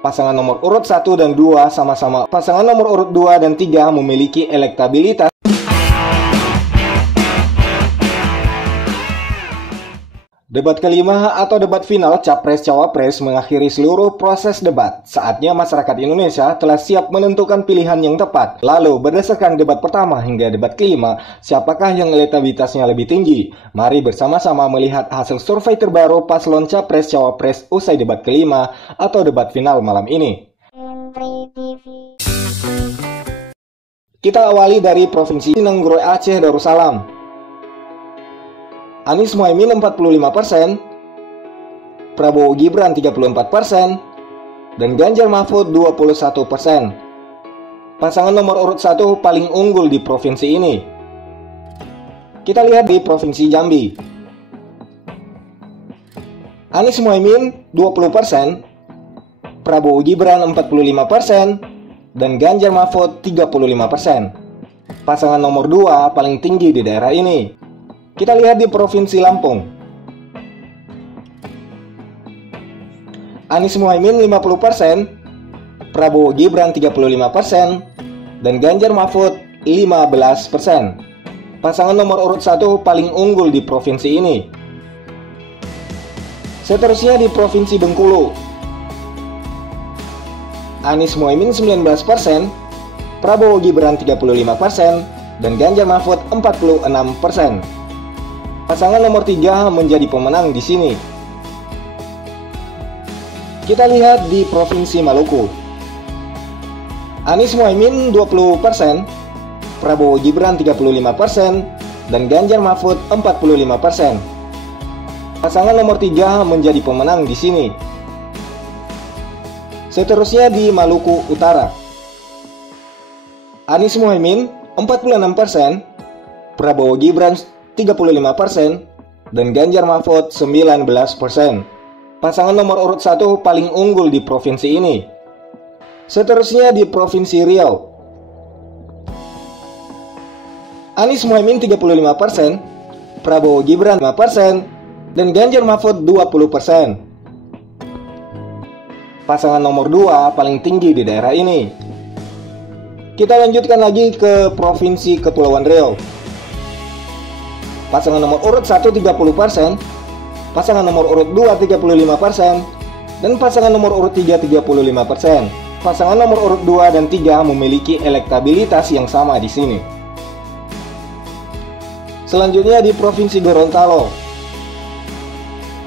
Pasangan nomor urut 1 dan 2 sama-sama. Pasangan nomor urut 2 dan 3 memiliki elektabilitas. Debat kelima atau debat final Capres-Cawapres mengakhiri seluruh proses debat. Saatnya masyarakat Indonesia telah siap menentukan pilihan yang tepat. Lalu, berdasarkan debat pertama hingga debat kelima, siapakah yang elektabilitasnya lebih tinggi? Mari bersama-sama melihat hasil survei terbaru paslon Capres-Cawapres usai debat kelima atau debat final malam ini. Kita awali dari Provinsi Nanggroe Aceh Darussalam. Anies Muhaimin 45%, Prabowo Gibran 34%, dan Ganjar Mahfud 21%. Pasangan nomor urut 1 paling unggul di provinsi ini. Kita lihat di Provinsi Jambi. Anies Muhaimin 20%, Prabowo Gibran 45%, dan Ganjar Mahfud 35%. Pasangan nomor 2 paling tinggi di daerah ini. Kita lihat di Provinsi Lampung. Anies Muhaimin 50%, Prabowo Gibran 35%, dan Ganjar Mahfud 15%. Pasangan nomor urut 1 paling unggul di provinsi ini. Seterusnya di Provinsi Bengkulu. Anies Muhaimin 19%, Prabowo Gibran 35%, dan Ganjar Mahfud 46%. Pasangan nomor 3 menjadi pemenang di sini. Kita lihat di Provinsi Maluku. Anies Muhaimin 20%, Prabowo Gibran 35%, dan Ganjar Mahfud 45%. Pasangan nomor 3 menjadi pemenang di sini. Seterusnya di Maluku Utara. Anies Muhaimin 46%, Prabowo Gibran 35%, dan Ganjar Mahfud 19%. Pasangan nomor urut 1 paling unggul di provinsi ini. Seterusnya di Provinsi Riau. Anies Muhaimin 35%, Prabowo Gibran 5%, dan Ganjar Mahfud 20%. Pasangan nomor 2 paling tinggi di daerah ini. Kita lanjutkan lagi ke Provinsi Kepulauan Riau. Pasangan nomor urut 1 30%, pasangan nomor urut 2 35%, dan pasangan nomor urut 3 35%. Pasangan nomor urut 2 dan 3 memiliki elektabilitas yang sama di sini. Selanjutnya di Provinsi Gorontalo.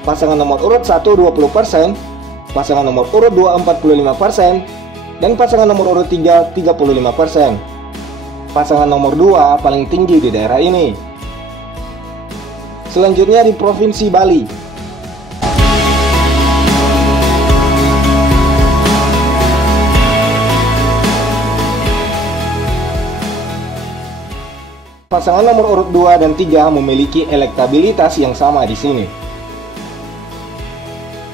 Pasangan nomor urut 1 20%, pasangan nomor urut 2 45%, dan pasangan nomor urut 3 35%. Pasangan nomor 2 paling tinggi di daerah ini. Selanjutnya di Provinsi Bali. Pasangan nomor urut 2 dan 3 memiliki elektabilitas yang sama di sini.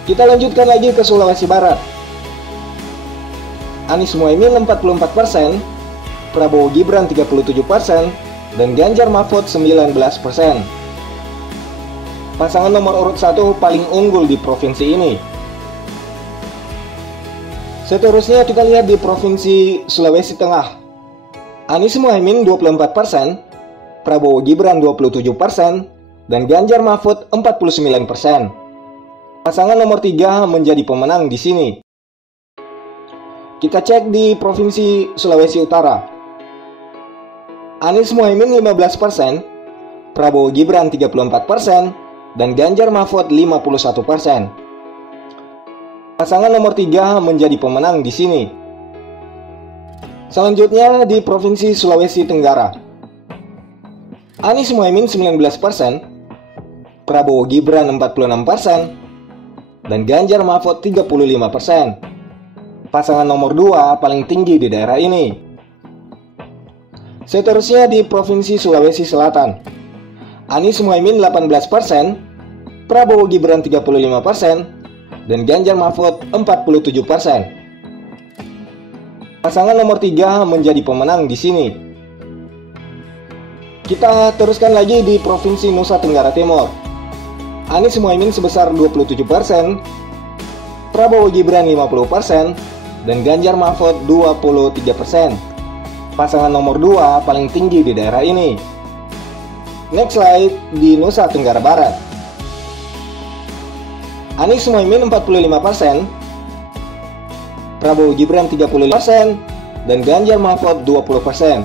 Kita lanjutkan lagi ke Sulawesi Barat. Anies Muhaimin 44%, Prabowo Gibran 37%, dan Ganjar Mahfud 19%. Pasangan nomor urut 1 paling unggul di provinsi ini. Seterusnya kita lihat di Provinsi Sulawesi Tengah. Anies Muhaimin 24%, Prabowo Gibran 27%, dan Ganjar Mahfud 49%. Pasangan nomor 3 menjadi pemenang di sini. Kita cek di Provinsi Sulawesi Utara. Anies Muhaimin 15%, Prabowo Gibran 34%, dan Ganjar Mahfud 51%. Pasangan nomor 3 menjadi pemenang di sini. Selanjutnya di Provinsi Sulawesi Tenggara. Anies Muhaimin 19%, Prabowo Gibran 46%, dan Ganjar Mahfud 35%. Pasangan nomor 2 paling tinggi di daerah ini. Seterusnya di Provinsi Sulawesi Selatan. Anies Muhaimin 18%, Prabowo Gibran 35%, dan Ganjar Mahfud 47%. Pasangan nomor 3 menjadi pemenang di sini. Kita teruskan lagi di Provinsi Nusa Tenggara Timur. Anies Muhaimin sebesar 27%, Prabowo Gibran 50%, dan Ganjar Mahfud 23%. Pasangan nomor 2 paling tinggi di daerah ini. Next slide, di Nusa Tenggara Barat. Anies Mohaimin 45%, Prabowo Gibran 35%, dan Ganjar Mahfud 20%.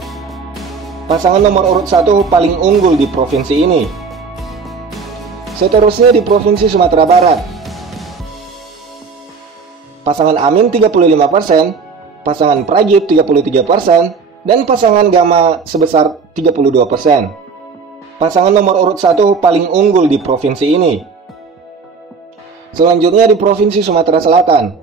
Pasangan nomor urut 1 paling unggul di provinsi ini. Seterusnya di Provinsi Sumatera Barat. Pasangan Amin 35%, pasangan Pragib 33%, dan pasangan Gama sebesar 32%. Pasangan nomor urut 1 paling unggul di provinsi ini. Selanjutnya di Provinsi Sumatera Selatan.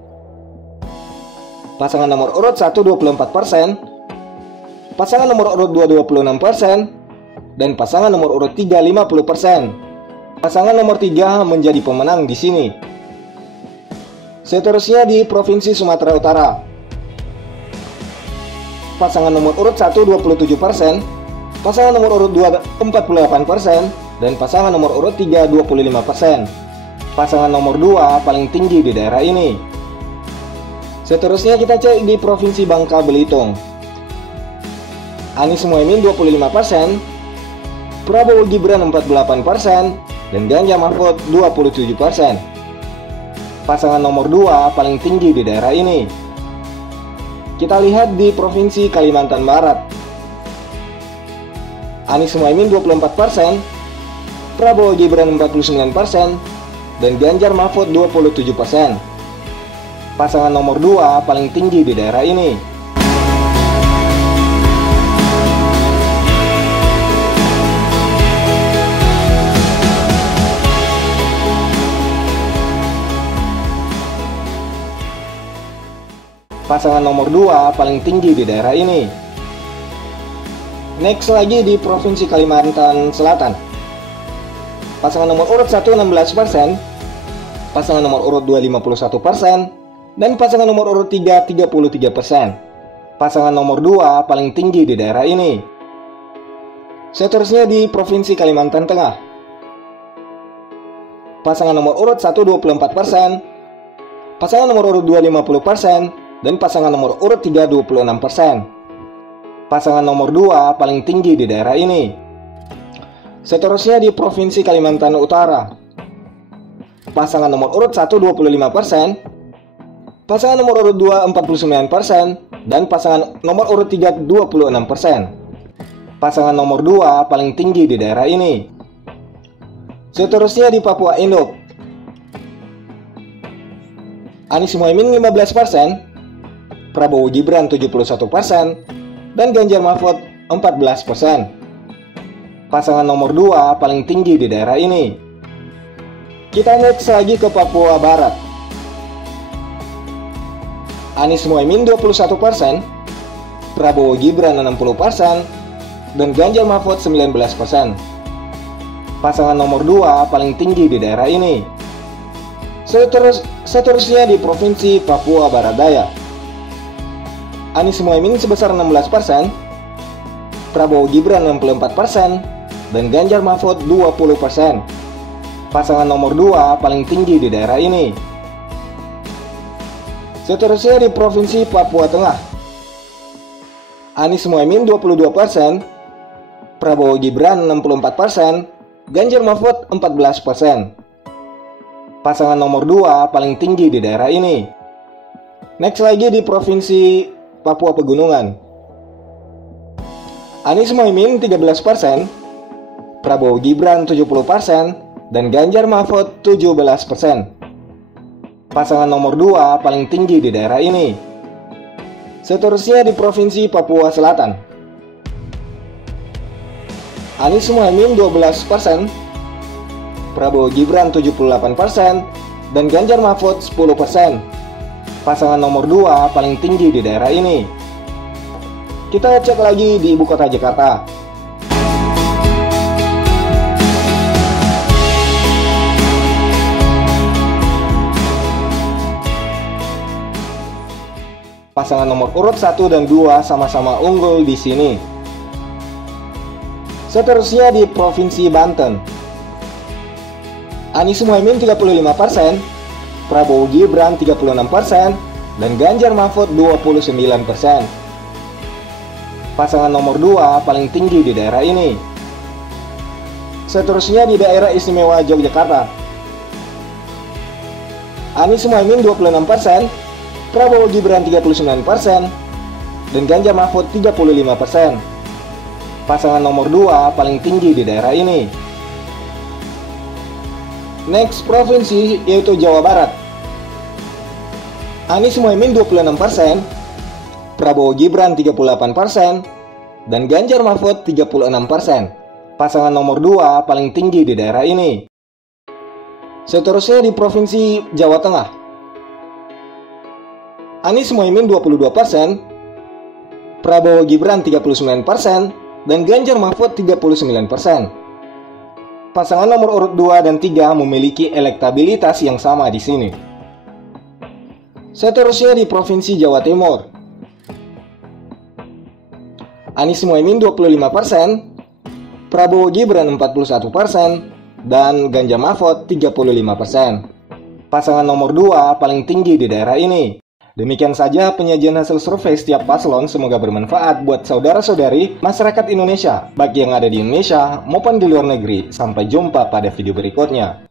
Pasangan nomor urut 1 24%, pasangan nomor urut 2 26%, dan pasangan nomor urut 3 50%. Pasangan nomor 3 menjadi pemenang di sini. Seterusnya di Provinsi Sumatera Utara. Pasangan nomor urut 1 27%, pasangan nomor urut 2 48%, dan pasangan nomor urut 3 25%. Pasangan nomor 2 paling tinggi di daerah ini. Seterusnya kita cek di Provinsi Bangka Belitung. Anies Mohaimin 25%, Prabowo Gibran 48%, dan Ganjar Mahfud 27%. Pasangan nomor 2 paling tinggi di daerah ini. Kita lihat di Provinsi Kalimantan Barat. Anies Mohaimin 24%, Prabowo Gibran 49%, dan Ganjar Mahfud 27%. Pasangan nomor 2 paling tinggi di daerah ini. Pasangan nomor 2 paling tinggi di daerah ini. Next lagi di Provinsi Kalimantan Selatan. Pasangan nomor urut 1 16%, pasangan nomor urut 2 51%, dan pasangan nomor urut 3 33%. Pasangan nomor 2 paling tinggi di daerah ini. Seterusnya di Provinsi Kalimantan Tengah. Pasangan nomor urut 1 24%, pasangan nomor urut 2 50%, dan pasangan nomor urut 3 26%. Pasangan nomor 2 paling tinggi di daerah ini. Seterusnya di Provinsi Kalimantan Utara. Pasangan nomor urut 1 25%, pasangan nomor urut 2 49%, dan pasangan nomor urut 3 26%. Pasangan nomor 2 paling tinggi di daerah ini. Seterusnya di Papua Induk. Anies Mohaimin 15%, Prabowo Gibran 71%, dan Ganjar Mahfud 14%. Pasangan nomor 2 paling tinggi di daerah ini. Kita next lagi ke Papua Barat. Anies Mohaimin 21%, Prabowo Gibran 60%, dan Ganjar Mahfud 19%. Pasangan nomor 2 paling tinggi di daerah ini. Seterusnya di Provinsi Papua Barat Daya. Anies Mohaimin sebesar 16%, Prabowo Gibran 64%, dan Ganjar Mahfud 20%. Pasangan nomor 2 paling tinggi di daerah ini. Seterusnya di Provinsi Papua Tengah. Anies Mohaimin 22%, Prabowo Gibran 64%, Ganjar Mahfud 14%. Pasangan nomor 2 paling tinggi di daerah ini. Next lagi di Provinsi Papua Pegunungan. Anies Mohaimin 13%, Prabowo Gibran 70%, dan Ganjar Mahfud 17%. Pasangan nomor 2 paling tinggi di daerah ini. Seterusnya di Provinsi Papua Selatan. Anies Mohaimin 12%, Prabowo Gibran 78%, dan Ganjar Mahfud 10%. Pasangan nomor 2 paling tinggi di daerah ini. Kita cek lagi di ibu kota Jakarta. Pasangan nomor urut 1 dan 2 sama-sama unggul di sini. Seterusnya di Provinsi Banten. Anies Mohaimin 35%, Prabowo Gibran 36%, dan Ganjar Mahfud 29%. Pasangan nomor 2 paling tinggi di daerah ini. Seterusnya di daerah istimewa Yogyakarta. Anies Mohaimin 26%, Prabowo Gibran 39%, dan Ganjar Mahfud 35%. Pasangan nomor 2 paling tinggi di daerah ini. Next provinsi yaitu Jawa Barat. Anies Mohaimin 26%, Prabowo Gibran 38%, dan Ganjar Mahfud 36%. Pasangan nomor 2 paling tinggi di daerah ini. Seterusnya di Provinsi Jawa Tengah. Anies Mohaimin 22%, Prabowo Gibran 39%, dan Ganjar Mahfud 39%. Pasangan nomor urut 2 dan 3 memiliki elektabilitas yang sama di sini. Seterusnya di Provinsi Jawa Timur. Anies Mohaimin 25%, Prabowo Gibran 41%, dan Ganjar Mahfud 35%. Pasangan nomor 2 paling tinggi di daerah ini. Demikian saja penyajian hasil survei setiap paslon, semoga bermanfaat buat saudara-saudari masyarakat Indonesia, baik yang ada di Indonesia maupun di luar negeri. Sampai jumpa pada video berikutnya.